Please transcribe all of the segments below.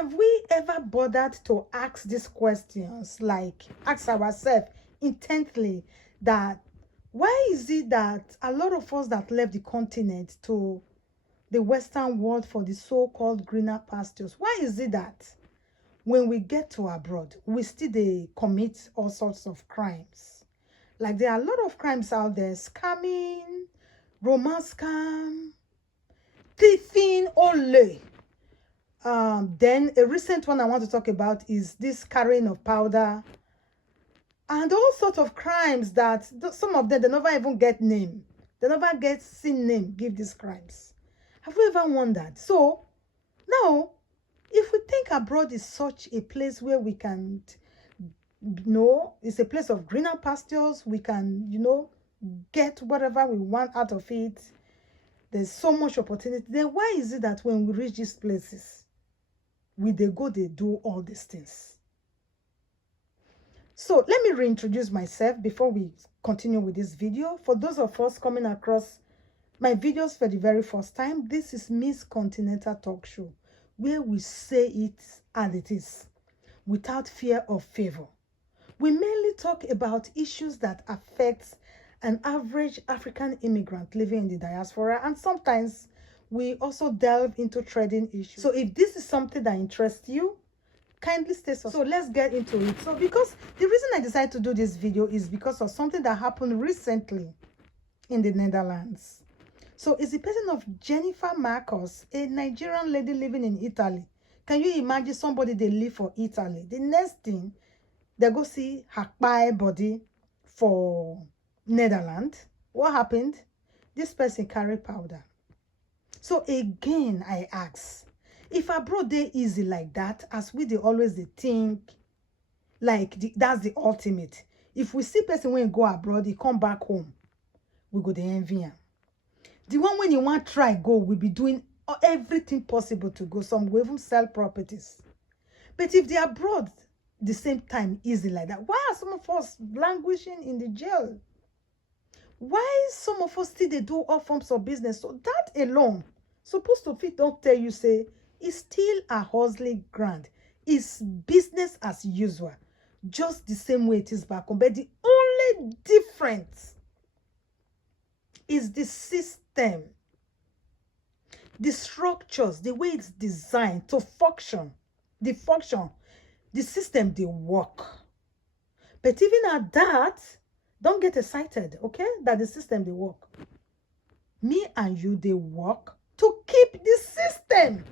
have we ever bothered to ask these questions, like ask ourselves intently that why is it that a lot of us that left the continent to the Western world for the so-called greener pastures, why is it that when we get to abroad, we still they commit all sorts of crimes? Like there are a lot of crimes out there, scamming, romance scam, thieving, ole. Then a recent one I want to talk about is this carrying of powder and all sorts of crimes that some of them, they never even get name. They never get sin name, give these crimes. Have we ever wondered? So now, if we think abroad is such a place where we can, it's a place of greener pastures, we can, get whatever we want out of it. There's so much opportunity. Then why is it that when we reach these places, they do all these things? So let me reintroduce myself before we continue with this video. For those of us coming across my videos for the very first time, this is Miss Continental Talk Show, where we say it as it is, without fear of favor. We mainly talk about issues that affect an average African immigrant living in the diaspora, and sometimes we also delve into trading issues. So if this is something that interests you, kindly stay subscribed. So let's get into it. So because the reason I decided to do this video is because of something that happened recently in the Netherlands. So it's the person of Jennifer Marcos, a Nigerian lady living in Italy. Can you imagine somebody they live for Italy? The next thing, they go see her body for Netherlands. What happened? This person carried powder. So again, I ask, if abroad they easy like that, as we they always they think, like that's the ultimate. If we see person when go abroad, he come back home, we go the envy him. The one when you want try go, we be doing everything possible to go. Some will even sell properties. But if they are abroad, the same time easy like that, why are some of us languishing in the jail? Why some of us still they do all forms of business? So that alone, supposed to fit don't tell you say it's still a hustling grant. It's business as usual, just the same way it is back home. But the only difference is the system, the structures, the way it's designed to function, the system they work. But even at that, don't get excited, okay? That the system they work. Me and you, they work to keep the system.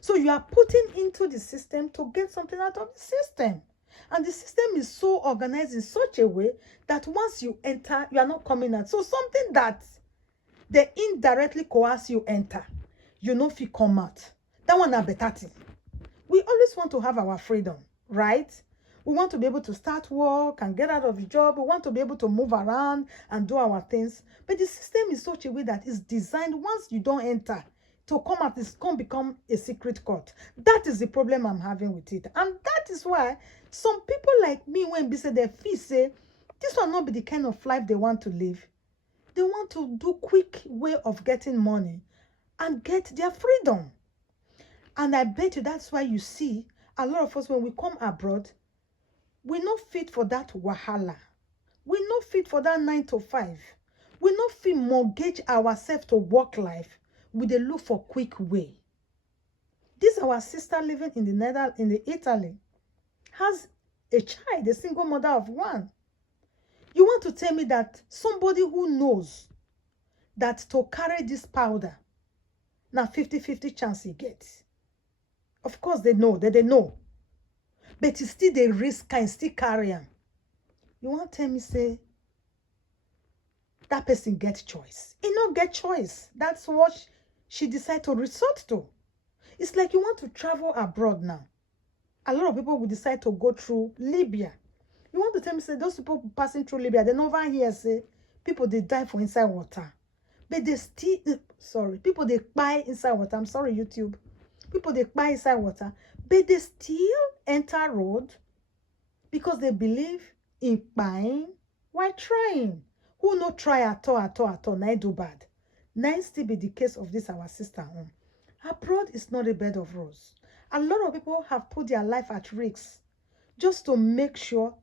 So you are putting into the system to get something out of the system. And the system is so organized in such a way that once you enter, you are not coming out. So something that they indirectly coerce you enter, you know if you come out. That one a better thing. We always want to have our freedom, right? We want to be able to start work and get out of the job. We want to be able to move around and do our things. But the system is such a way that it's designed once you don't enter, to come out, it's going to become a secret court. That is the problem I'm having with it. And that is why some people like me, when they say their fee, say, this will not be the kind of life they want to live. They want to do quick way of getting money and get their freedom. And I bet you that's why you see a lot of us, when we come abroad, we're not fit for that wahala. We're not fit for that 9 to 5. We're not fit mortgage ourselves to work life. We dey look for quick way. This our sister living in the Netherlands, in the Italy, has a child, a single mother of one. You want to tell me that somebody who knows that to carry this powder, now 50-50 chance he gets. Of course they know, they know. But it's still the risk can still carry him. You want to tell me say that person gets choice? He not get choice. That's what she decided to resort to. It's like you want to travel abroad now. A lot of people will decide to go through Libya. You want to tell me, say, those people passing through Libya, they never hear, say, people, they die for inside water. But they still, people, they buy inside water. I'm sorry, YouTube. People, they buy inside water. But they still enter road because they believe in buying while trying. Who not try at all, now do bad. Now still be the case of this our sister home. Abroad is not a bed of rose. A lot of people have put their life at risk just to make sure,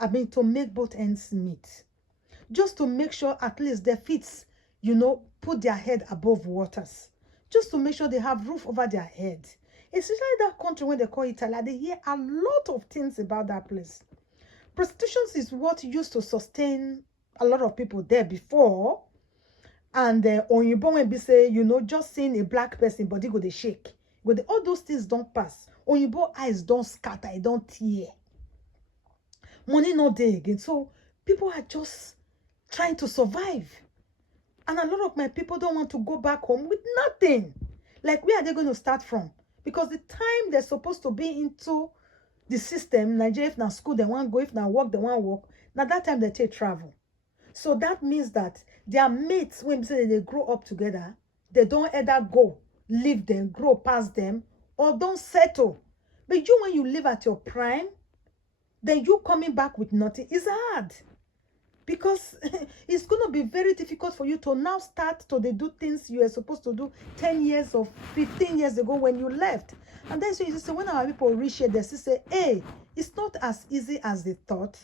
to make both ends meet. Just to make sure at least their feet, put their head above waters. Just to make sure they have roof over their head. Especially that country when they call Italy, they hear a lot of things about that place. Prostitution is what used to sustain a lot of people there before. And on your bone, when be say, just seeing a black person, body go they shake. All those things don't pass. On your bone, eyes don't scatter, it don't tear. Money not there again. So people are just trying to survive. And a lot of my people don't want to go back home with nothing. Like, where are they going to start from? Because the time they're supposed to be into the system, Nigeria, if na school, they want to go, if na work, they want to work. Now that time they take travel. So that means that their mates, when they grow up together, they don't either go, leave them, grow past them, or don't settle. But you, when you live at your prime, then you coming back with nothing is hard. Because it's going to be very difficult for you to now start to do things you were supposed to do 10 years or 15 years ago when you left. And then so you say, when our people reach here, they say, hey, it's not as easy as they thought.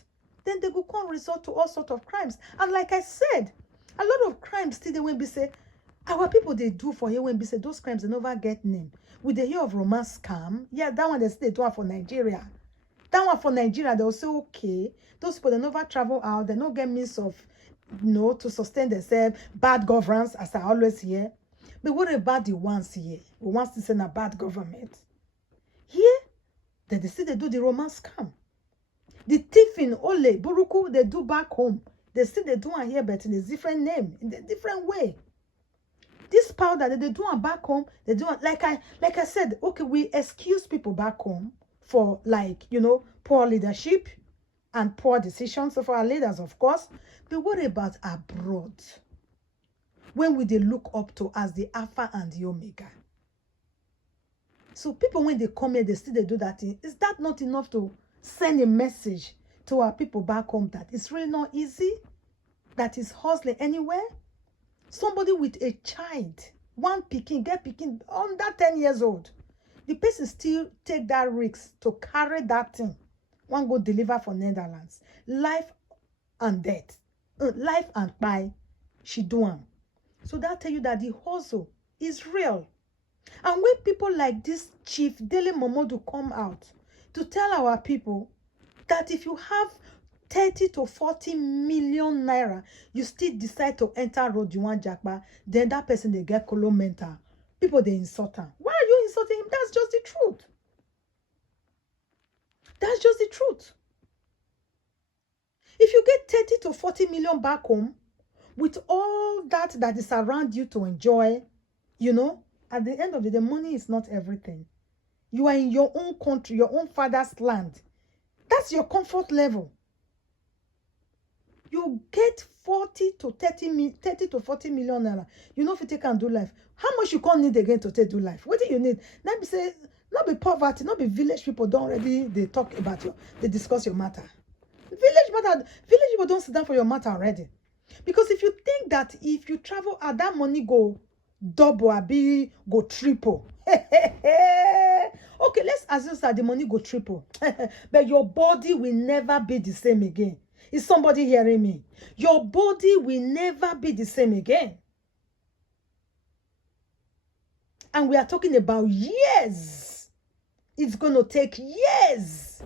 Then they go come resort to all sorts of crimes. And like I said, a lot of crimes still they when be say, our people they do for here when be say, those crimes they never get name. With the year of romance scam, yeah, that one they say they do for Nigeria. That one for Nigeria, they'll say, okay, those people, they never travel out, they don't get means of, to sustain themselves, bad governance, as I always hear. But what about the ones here, who wants to send a bad government? Here, then they see they do the romance scam. The thieving, ole, buruku, they do back home. They see they do it here, but in a different name, in a different way. This powder that they do it back home, they do it, like I said, okay, we excuse people back home for poor leadership and poor decisions of our leaders, of course. But what about abroad? When we they look up to as the Alpha and the Omega? So people, when they come here, they still they do that thing. Is that not enough to send a message to our people back home that it's really not easy? That is hustling anywhere? Somebody with a child, one picking, get picking under 10 years old. The person still take that risk to carry that thing. One go deliver for Netherlands. Life and death. Life and buy. She do am. So that tell you that the hustle is real. And when people like this Chief Dele Momodu come out to tell our people that if you have 30 to 40 million naira, you still decide to enter road you want jackpot, then that person they get colo mental. People they insult him. Why are you insulting him? That's just the truth. That's just the truth. If you get 30 to 40 million back home, with all that is around you to enjoy, at the end of the day, money is not everything. You are in your own country, your own father's land. That's your comfort level. You get 30 to 40 million naira. If you take and do life, how much you can't need again to take do life? What do you need? Let me say, not be poverty, not be village people don't already they talk about they discuss your matter. Village people don't sit down for your matter already. Because if you think that if you travel out, that money go double or go triple. Okay, let's assume that the money go triple. But your body will never be the same again. Is somebody hearing me? Your body will never be the same again. And we are talking about years. It's going to take years.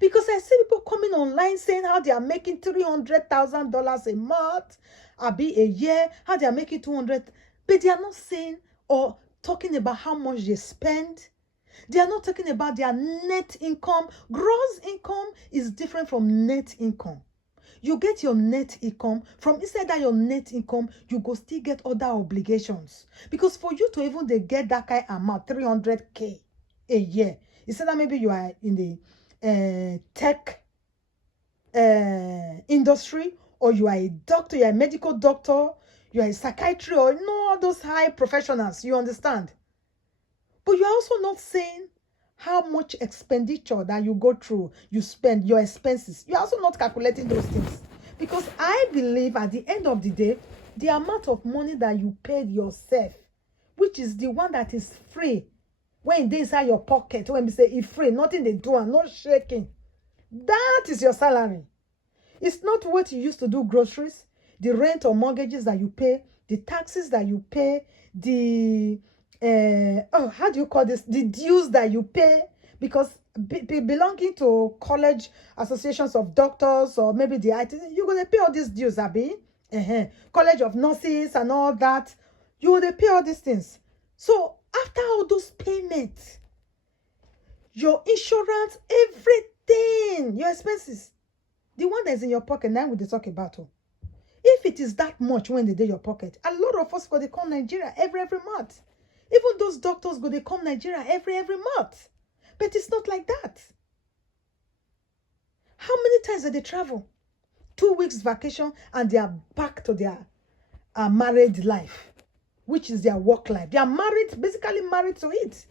Because I see people coming online saying how they are making $300,000 a month, or be a year, how they are making 200. But they are not saying or talking about how much they spend. They are not talking about their net income. Gross income is different from net income. You get your net income. From inside that your net income, you go still get other obligations. Because for you to even get that kind of amount, 300K a year, you say that maybe you are in the tech industry, or you are a doctor, you are a medical doctor, you are a psychiatrist, or all those high professionals, you understand? But you're also not saying how much expenditure that you go through, you spend, your expenses. You're also not calculating those things. Because I believe at the end of the day, the amount of money that you paid yourself, which is the one that is free, when they inside your pocket, when we say it's free, nothing they do and not shaking. That is your salary. It's not what you used to do groceries, the rent or mortgages that you pay, the taxes that you pay, the how do you call this? The dues that you pay, because belonging to college associations of doctors or maybe the IT, you're going to pay all these dues, Abi. College of nurses and all that. You will pay all these things. So after all those payments, your insurance, everything, your expenses, the one that's in your pocket, now we talk about it. If it is that much when they do your pocket, a lot of us go they come Nigeria every month. Even those doctors go they come Nigeria every month. But it's not like that. How many times did they travel? 2 weeks vacation and they are back to their married life, which is their work life. They are married, basically married to it.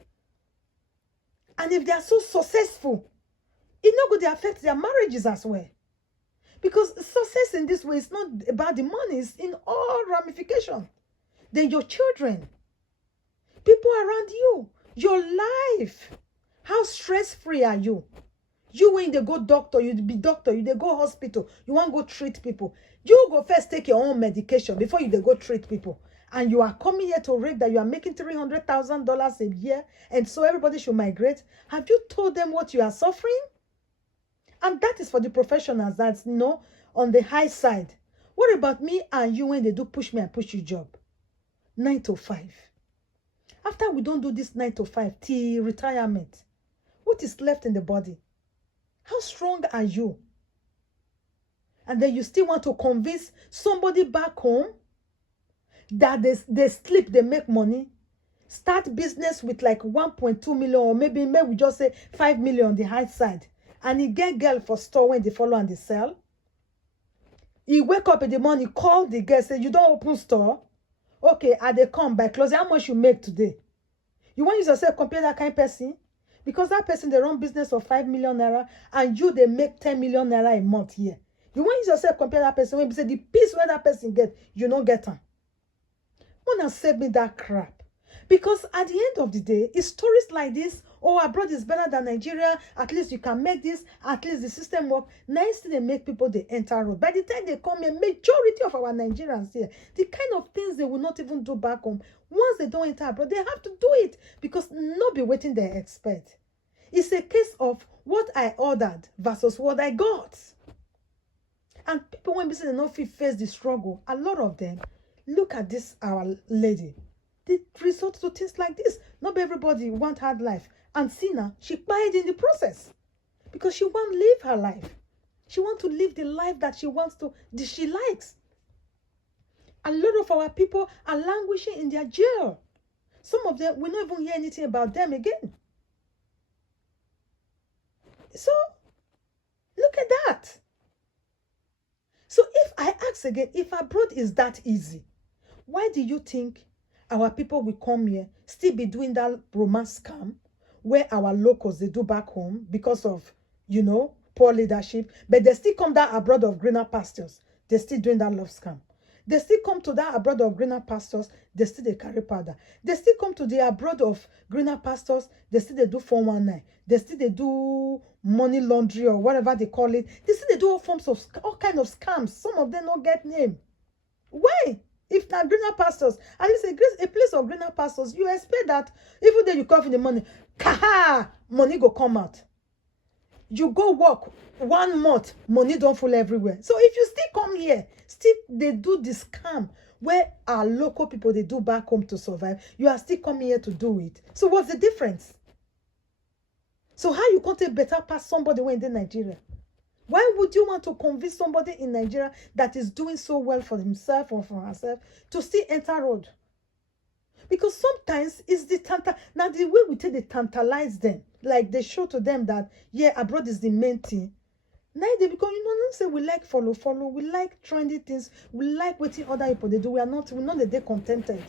And if they are so successful, it's not going to affect their marriages as well. Because success in this way is not about the money, it's in all ramifications. Then your children, people around you, your life. How stress-free are you? You when they go doctor, you be doctor, you they go hospital, you want to go treat people. You go first take your own medication before you they go treat people. And you are coming here to rate that you are making $300,000 a year, and so everybody should migrate. Have you told them what you are suffering? And that is for the professionals that's on the high side. What about me and you when they do push me and push you job? 9 to 5. After we don't do this 9 to 5 till retirement, what is left in the body? How strong are you? And then you still want to convince somebody back home that they sleep, they make money, start business with like 1.2 million, or maybe we just say 5 million on the high side, and he get girl for store when they follow and they sell. He wake up in the morning, call the girl, say, you don't open store? Okay, and they come by closing, how much you make today? You want to use yourself compare that kind of person? Because that person, they run business of 5 million naira, and you, they make 10 million naira a month here. You want to use yourself compare that person when you say the piece where that person get, you don't get them. Wanna save me that crap? Because at the end of the day, it's stories like this. Oh, abroad is better than Nigeria. At least you can make this. At least the system work. Nice thing they make people they enter road. By the time they come here, majority of our Nigerians here, the kind of things they will not even do back home. Once they don't enter abroad, they have to do it because not be waiting they expect. It's a case of what I ordered versus what I got. And people when we say they don't face the struggle, a lot of them look at this our lady. They resort to things like this. Not everybody want hard life. And Sina, she cried in the process because she want to live her life. She want to live the life that she wants to, that she likes. A lot of our people are languishing in their jail. Some of them, we don't even hear anything about them again. So, look at that. So if I ask again, if abroad is that easy, why do you think our people will come here, still be doing that romance scam where our locals, they do back home because of, poor leadership, but they still come that abroad of greener pastures. They're still doing that love scam. They still come to that abroad of greener pastures, they still they carry powder. They still come to the abroad of greener pastures, they still they do 419. They still they do money laundry or whatever they call it. They still they do all kinds of scams. Some of them don't get name. Why? If not greener pastures, at least a place of greener pastures, you expect that even though you cough in the money, money go come out. You go work 1 month, money don't fall everywhere. So if you still come here, still they do this scam where our local people they do back home to survive. You are still coming here to do it. So what's the difference? So how you can't better pass somebody when in Nigeria? Why would you want to convince somebody in Nigeria that is doing so well for himself or for herself to still enter road? Because sometimes it's the now the way we take they tantalize them, like they show to them that, yeah, abroad is the main thing. Now they become, don't say we like follow, we like trendy things, we like waiting other people they do. We're not they contented.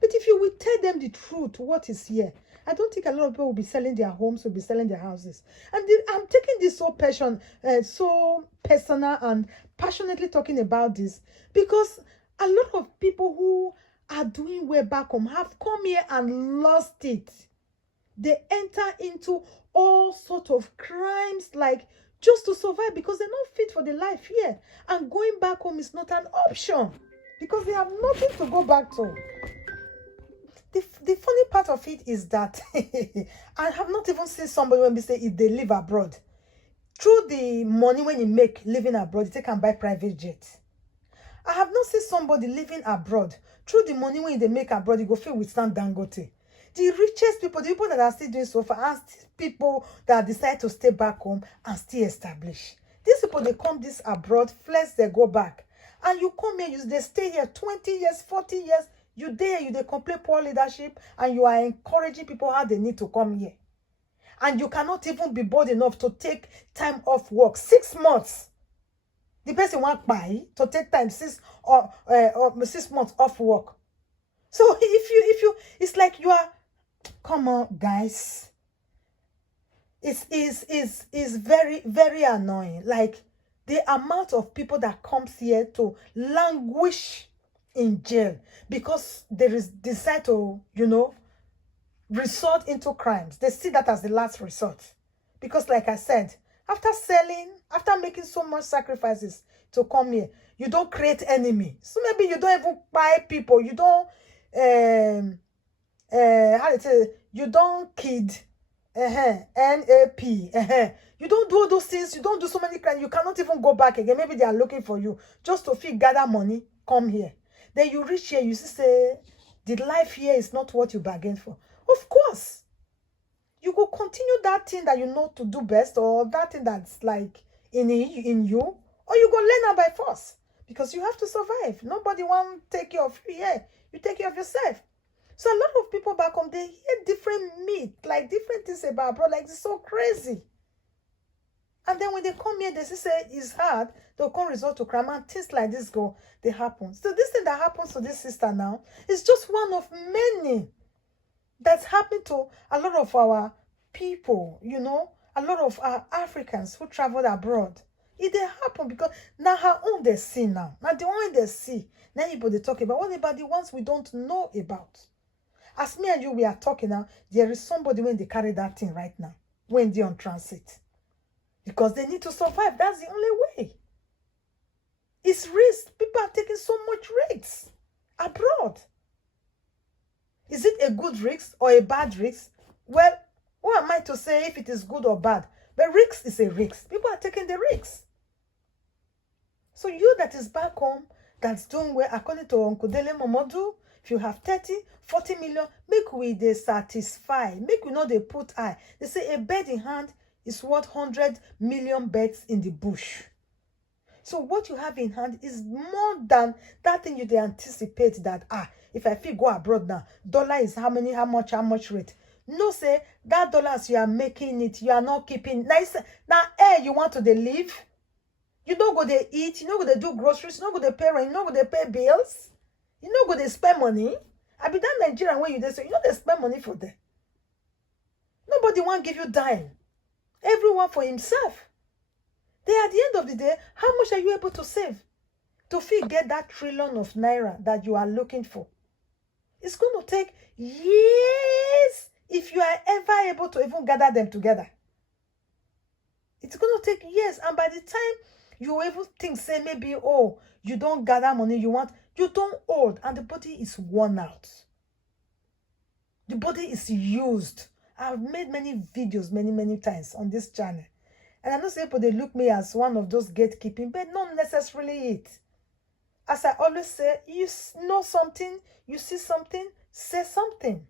But if you will tell them the truth, what is here, I don't think a lot of people will be selling their homes, will be selling their houses. And I'm taking this so personal and passionately talking about this because a lot of people who are doing well back home have come here and lost it. They enter into all sorts of crimes, like just to survive, because they're not fit for the life here. And going back home is not an option because they have nothing to go back to. The funny part of it is that I have not even seen somebody when we say if they live abroad, through the money when you make living abroad, you can buy private jets. I have not seen somebody living abroad, through the money when they make abroad, you go feel withstand Dangote. The richest people, the people that are still doing so far, are still people that decide to stay back home and still establish. These people, they come this abroad, flex, they go back. And you come here, they stay here 20 years, 40 years, you there, you they complain poor leadership, and you are encouraging people how they need to come here. And you cannot even be bold enough to take time off work. 6 months. The person want buy to take time 6 months off work. So if you, it's like you are, come on, guys. It's very, very annoying. Like the amount of people that comes here to languish in jail because there is decide to, resort into crimes. They see that as the last resort. Because like I said, after selling, after making so much sacrifices to come here, you don't create enemy. So maybe you don't even buy people. You don't, how to say, you don't kid, NAP, you don't do all those things. You don't do so many crimes. You cannot even go back again. Maybe they are looking for you just to gather money, come here. Then you reach here, you say, the life here is not what you bargained for. Of course, you go continue that thing that you know to do best, or that thing that's like in you, or you go learn it by force because you have to survive. Nobody want to take care of you here. You take care of yourself. So a lot of people back home, they hear different myths, like different things about abroad, like it's so crazy. And then when they come here, they say it's hard, they'll come resort to crime, and things like this they happen. So this thing that happens to this sister now is just one of many that's happened to a lot of our people, a lot of our Africans who traveled abroad. It did happen because now her own they see now. Now the one they see, now people they talk about. What about the ones we don't know about? As me and you, we are talking now, there is somebody when they carry that thing right now, when they're on transit. Because they need to survive. That's the only way. It's risk. People are taking so much risks abroad. Is it a good risk or a bad risk? Well, who am I to say if it is good or bad? But risk is a risk. People are taking the risks. So you that is back home, that's doing well, according to Uncle Dele Momodu, if you have 30, 40 million, make we they satisfy. Make we know they put eye. They say a bird in hand is worth 100 million birds in the bush. So what you have in hand is more than that thing you they anticipate that, if I feel go abroad now, dollar is how much rate. No, say that dollars you are making it, you are not keeping. Now, you want to live. You don't go to eat, you don't go to do groceries, you don't go to pay rent, you don't go to pay bills, you don't go to spend money. I be that Nigerian when you there, so you know they spend money for them. Nobody want give you dime. Everyone for himself. Then at the end of the day, how much are you able to save to get that trillion of naira that you are looking for? It's going to take years if you are ever able to even gather them together. It's going to take years. And by the time you even think, say maybe, you don't gather money you want, you don't hold. And the body is worn out. The body is used. I've made many videos many times on this channel. And I know some people, they look me as one of those gatekeeping, but not necessarily it. As I always say, you know something, you see something, say something.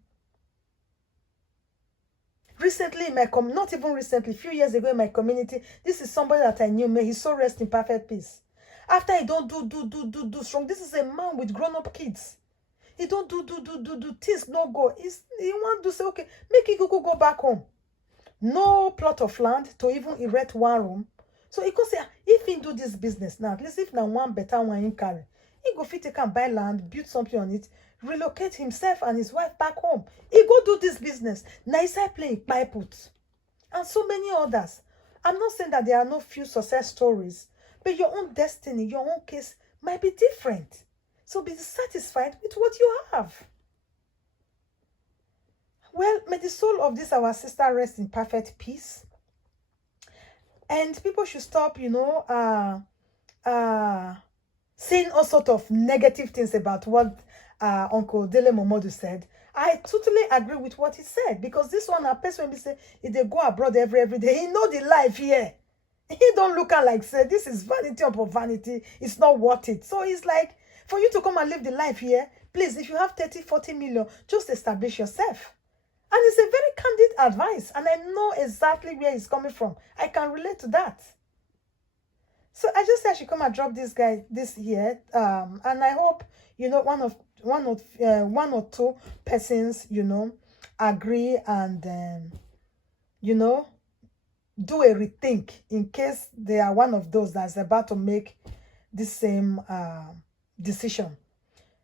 Recently, in my not even recently, a few years ago in my community, this is somebody that I knew, may he so rest in perfect peace. After he don't do strong, this is a man with grown-up kids. He don't do things no go. He want to say, okay, make it go back home. No plot of land to even erect one room. So he could say, if he do this business now, at least if now one better one in carry, he go fit take and buy land, build something on it, relocate himself and his wife back home. He go do this business. Now he's playing by put. And so many others. I'm not saying that there are no few success stories, but your own destiny, your own case might be different. So be satisfied with what you have. Well, may the soul of this our sister rest in perfect peace. And people should stop, saying all sort of negative things about what Uncle Dele Momodu said. I totally agree with what he said, because this one, a person when we say if they go abroad every day, he know the life here. He don't look at like say this is vanity upon vanity. It's not worth it. So it's like, for you to come and live the life here, please, if you have 30, 40 million, just establish yourself. And it's a very candid advice, and I know exactly where he's coming from. I can relate to that. So I just said I should come and drop this guy this year, and I hope one or two persons agree and do a rethink in case they are one of those that's about to make the same decision.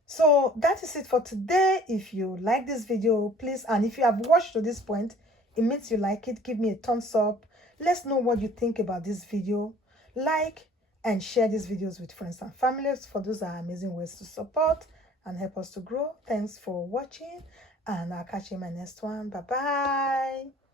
So that is it for today. If you like this video, please, and if you have watched to this point, it means you like it, give me a thumbs up. Let's know what you think about this video. Like and share these videos with friends and families, for those are amazing ways to support and help us to grow. Thanks for watching, and I'll catch you in my next one. Bye bye.